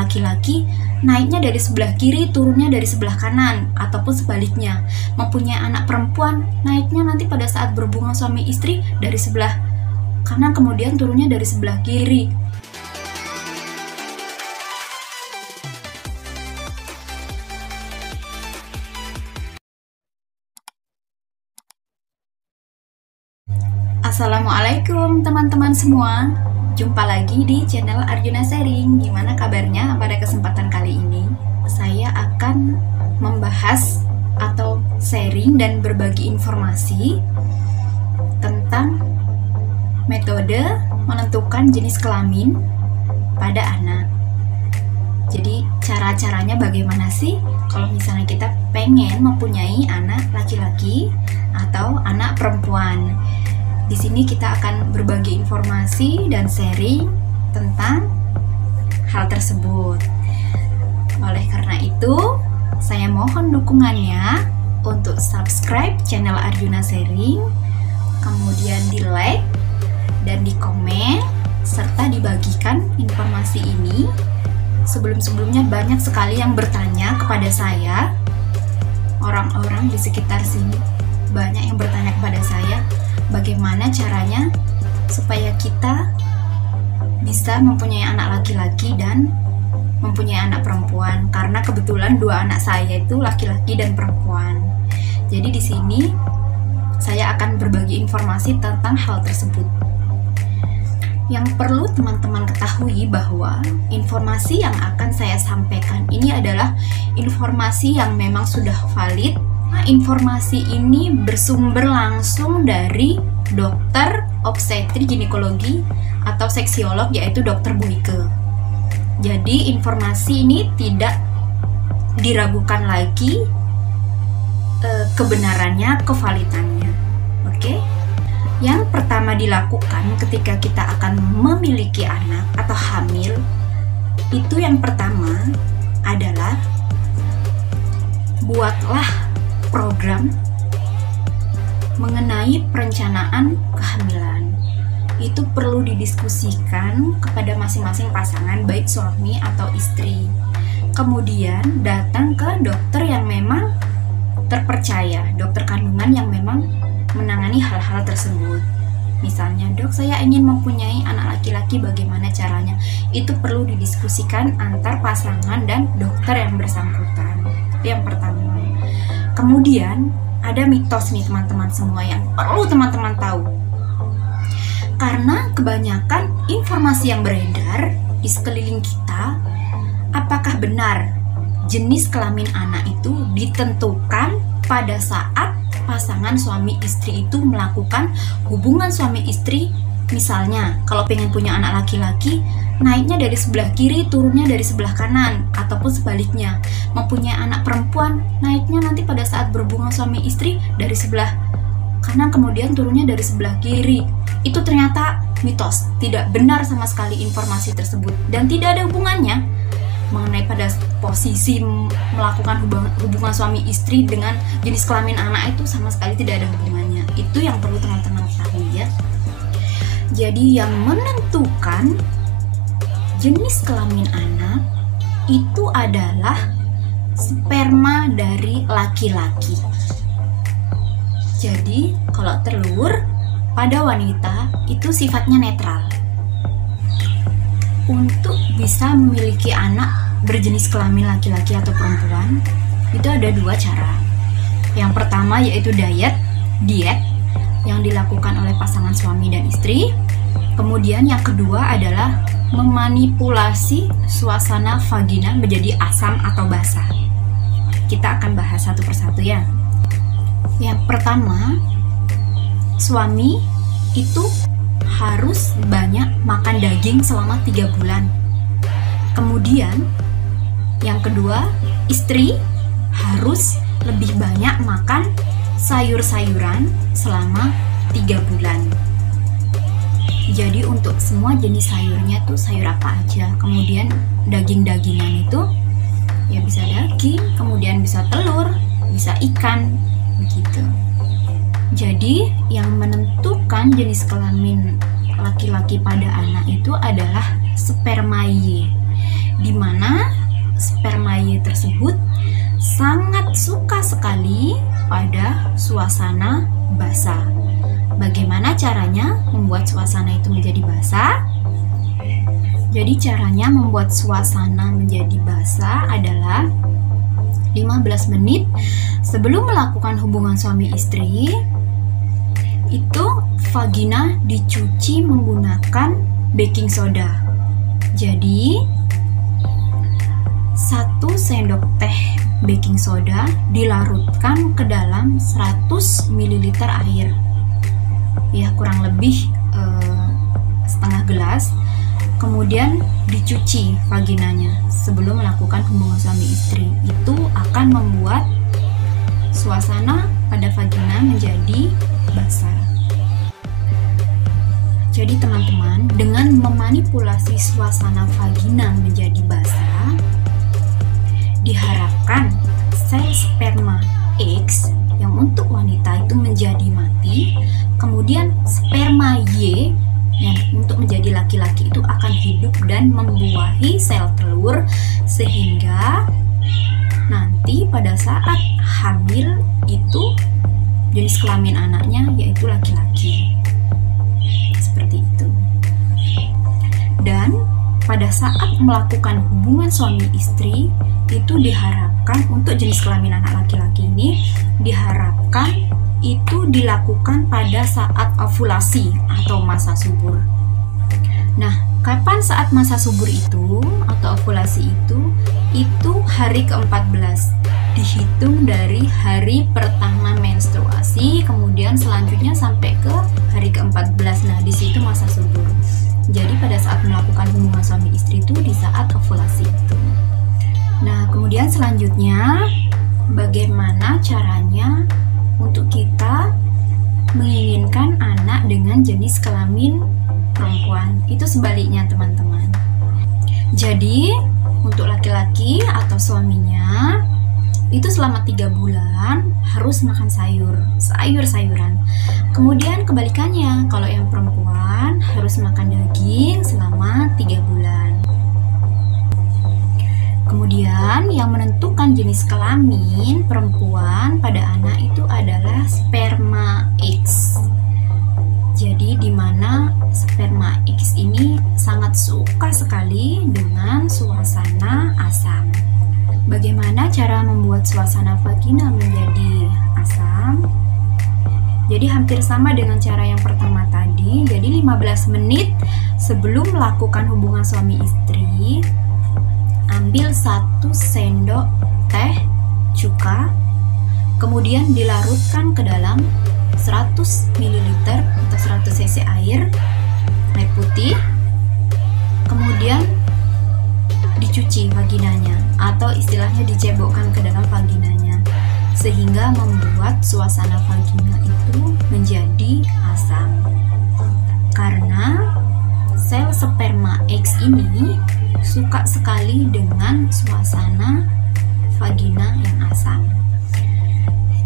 anak laki-laki, naiknya dari sebelah kiri, turunnya dari sebelah kanan, ataupun sebaliknya. Mempunyai anak perempuan, naiknya nanti pada saat berhubungan suami istri dari sebelah kanan, kemudian turunnya dari sebelah kiri. Assalamualaikum teman-teman semua. Jumpa lagi di channel Arjuna Sharing. Gimana kabarnya pada kesempatan kali ini? Saya akan membahas atau sharing dan berbagi informasi tentang metode menentukan jenis kelamin pada anak. Jadi cara-caranya bagaimana sih kalau misalnya kita pengen mempunyai anak laki-laki atau anak perempuan? Di sini kita akan berbagi informasi dan sharing tentang hal tersebut. Oleh karena itu, saya mohon dukungannya untuk subscribe channel Arjuna Sharing, kemudian di like dan di komen, serta dibagikan informasi ini. Sebelum-sebelumnya banyak sekali yang bertanya kepada saya, orang-orang di sekitar sini banyak yang bertanya kepada saya, bagaimana caranya supaya kita bisa mempunyai anak laki-laki dan mempunyai anak perempuan, karena kebetulan dua anak saya itu laki-laki dan perempuan. Jadi di sini saya akan berbagi informasi tentang hal tersebut. Yang perlu teman-teman ketahui bahwa informasi yang akan saya sampaikan ini adalah informasi yang memang sudah valid. Informasi ini bersumber langsung dari dokter obstetri ginekologi atau seksiolog, yaitu Dr. Boyke. Jadi informasi ini tidak diragukan lagi kebenarannya, kevalidannya. Oke? Yang pertama dilakukan ketika kita akan memiliki anak atau hamil, itu yang pertama adalah buatlah program mengenai perencanaan kehamilan. Itu perlu didiskusikan kepada masing-masing pasangan, baik suami atau istri. Kemudian datang ke dokter yang memang terpercaya, dokter kandungan yang memang menangani hal-hal tersebut. Misalnya, dok, saya ingin mempunyai anak laki-laki, bagaimana caranya? Itu perlu didiskusikan antar pasangan dan dokter yang bersangkutan. Itu yang pertama. Kemudian ada mitos nih teman-teman semua yang perlu teman-teman tahu. Karena kebanyakan informasi yang beredar di sekeliling kita, apakah benar jenis kelamin anak itu ditentukan pada saat pasangan suami istri itu melakukan hubungan suami istri? Misalnya, kalau pengen punya anak laki-laki, naiknya dari sebelah kiri, turunnya dari sebelah kanan, ataupun sebaliknya. Mempunyai anak perempuan, naiknya nanti pada saat berhubungan suami istri dari sebelah kanan, kemudian turunnya dari sebelah kiri. Itu ternyata mitos, tidak benar sama sekali informasi tersebut, dan tidak ada hubungannya mengenai pada posisi melakukan hubungan suami istri dengan jenis kelamin anak. Itu sama sekali tidak ada hubungannya. Itu yang perlu teman-teman ketahui ya. Jadi yang menentukan jenis kelamin anak itu adalah sperma dari laki-laki. Jadi kalau telur pada wanita itu sifatnya netral. Untuk bisa memiliki anak berjenis kelamin laki-laki atau perempuan, itu ada dua cara. Yang pertama yaitu diet yang dilakukan oleh pasangan suami dan istri. Kemudian yang kedua adalah memanipulasi suasana vagina menjadi asam atau basah. Kita akan bahas satu persatu ya. Yang pertama, suami itu harus banyak makan daging selama 3 bulan. Kemudian yang kedua, istri harus lebih banyak makan sayur-sayuran selama 3 bulan. Jadi untuk semua jenis sayurnya tuh sayur apa aja. Kemudian daging-dagingan itu ya bisa daging, kemudian bisa telur, bisa ikan, begitu. Jadi yang menentukan jenis kelamin laki-laki pada anak itu adalah sperma Y. di mana sperma Y tersebut sangat suka sekali pada suasana basah. Bagaimana caranya membuat suasana itu menjadi basah? Jadi caranya membuat suasana menjadi basah adalah 15 menit sebelum melakukan hubungan suami istri, itu vagina dicuci menggunakan baking soda. Jadi 1 sendok teh baking soda dilarutkan ke dalam 100 ml air. Ya, kurang lebih setengah gelas. Kemudian dicuci vaginanya sebelum melakukan hubungan suami istri. Itu akan membuat suasana pada vagina menjadi basah. Jadi teman-teman, dengan memanipulasi suasana vagina menjadi basah, diharapkan sel sperma X yang untuk wanita itu menjadi mati, kemudian sperma Y yang untuk menjadi laki-laki itu akan hidup dan membuahi sel telur, sehingga nanti pada saat hamil itu jenis kelamin anaknya yaitu laki-laki. Seperti itu. Dan pada saat melakukan hubungan suami istri itu diharapkan untuk jenis kelamin anak laki-laki ini diharapkan itu dilakukan pada saat ovulasi atau masa subur. Nah, kapan saat masa subur itu atau ovulasi itu hari ke-14. Dihitung dari hari pertama menstruasi, kemudian selanjutnya sampai ke hari ke-14. Nah, di situ masa subur. Jadi pada saat melakukan hubungan suami istri itu di saat ovulasi itu. Nah, kemudian selanjutnya bagaimana caranya untuk kita menginginkan anak dengan jenis kelamin perempuan? Itu sebaliknya teman-teman. Jadi untuk laki-laki atau suaminya itu selama 3 bulan harus makan sayur-sayuran. Kemudian kebalikannya, kalau yang perempuan harus makan daging selama 3 bulan. Kemudian yang menentukan jenis kelamin perempuan pada anak itu adalah sperma X. Jadi di mana sperma X ini sangat suka sekali dengan suasana asam. Bagaimana cara membuat suasana vagina menjadi asam? Jadi hampir sama dengan cara yang pertama tadi. Jadi 15 menit sebelum melakukan hubungan suami istri, ambil 1 sendok teh cuka, kemudian dilarutkan ke dalam 100 ml atau 100 cc air putih, kemudian dicuci vaginanya atau istilahnya dicebokkan ke dalam vaginanya, sehingga membuat suasana vagina itu menjadi asam. Karena sel sperma X ini suka sekali dengan suasana vagina yang asam.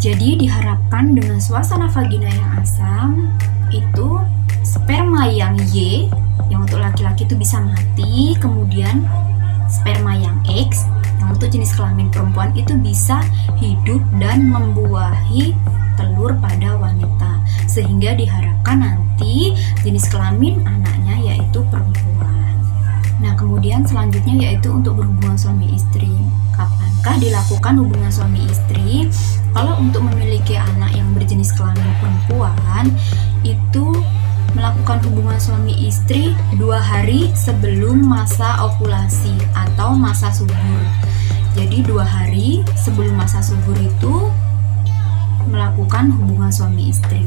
Jadi diharapkan dengan suasana vagina yang asam itu sperma yang Y yang untuk laki-laki itu bisa mati, kemudian sperma yang X yang untuk jenis kelamin perempuan itu bisa hidup dan membuahi telur pada wanita, sehingga diharapkan nanti jenis kelamin anaknya yaitu perempuan. Nah, kemudian selanjutnya yaitu untuk berhubungan suami istri. Kapankah dilakukan hubungan suami istri? Kalau untuk memiliki anak yang berjenis kelamin perempuan, itu melakukan hubungan suami istri 2 hari sebelum masa ovulasi atau masa subur. Jadi 2 hari sebelum masa subur itu melakukan hubungan suami istri.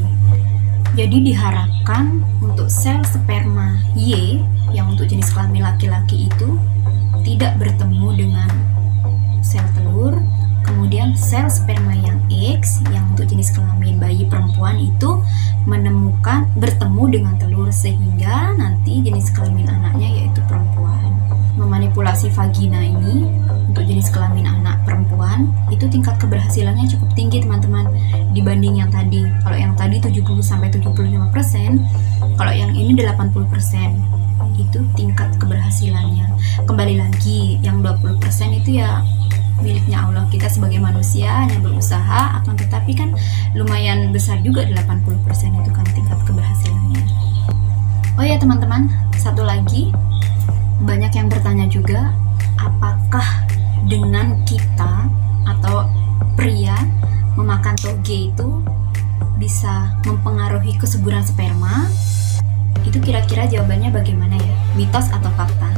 Jadi diharapkan untuk sel sperma Y yang untuk jenis kelamin laki-laki itu tidak bertemu dengan sel telur, kemudian sel sperma yang X yang untuk jenis kelamin bayi perempuan itu bertemu dengan telur, sehingga nanti jenis kelamin anaknya yaitu perempuan. Memanipulasi vagina ini untuk jenis kelamin anak perempuan itu tingkat keberhasilannya cukup tinggi teman-teman dibanding yang tadi. Kalau yang tadi 70-75%, kalau yang ini 80%. itu tingkat keberhasilannya. Kembali lagi, yang 20% itu ya miliknya Allah. Kita sebagai manusia hanya berusaha, akan tetapi kan lumayan besar juga 80% itu kan tingkat keberhasilannya. Oh ya teman-teman, satu lagi, banyak yang bertanya juga, apakah dengan kita atau pria memakan toge itu bisa mempengaruhi kesuburan sperma? Itu kira-kira jawabannya bagaimana ya? Mitos atau fakta?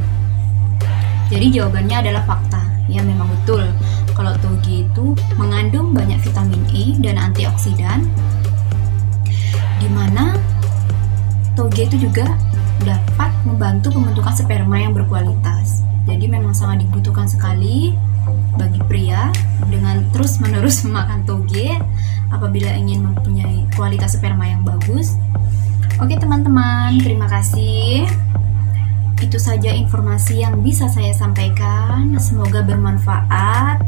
Jadi jawabannya adalah fakta. Ya memang betul, kalau toge itu mengandung banyak vitamin E dan antioksidan, dimana toge itu juga dapat membantu pembentukan sperma yang berkualitas. Jadi memang sangat dibutuhkan sekali bagi pria dengan terus-menerus memakan toge apabila ingin mempunyai kualitas sperma yang bagus. Oke teman-teman, terima kasih. Itu saja informasi yang bisa saya sampaikan, semoga bermanfaat.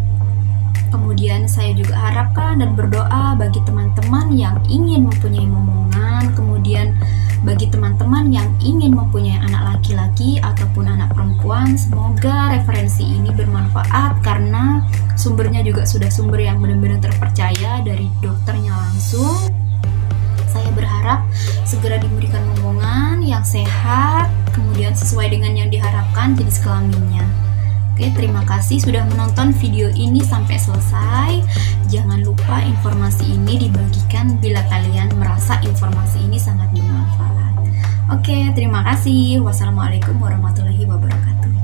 Kemudian saya juga harapkan dan berdoa bagi teman-teman yang ingin mempunyai momongan, kemudian bagi teman-teman yang ingin mempunyai anak laki-laki ataupun anak perempuan, semoga referensi ini bermanfaat karena sumbernya juga sudah sumber yang benar-benar terpercaya dari dokternya langsung. Saya berharap segera diberikan momongan yang sehat, kemudian sesuai dengan yang diharapkan jenis kelaminnya. Oke, terima kasih sudah menonton video ini sampai selesai. Jangan lupa informasi ini dibagikan bila kalian merasa informasi ini sangat bermanfaat. Oke, terima kasih. Wassalamualaikum warahmatullahi wabarakatuh.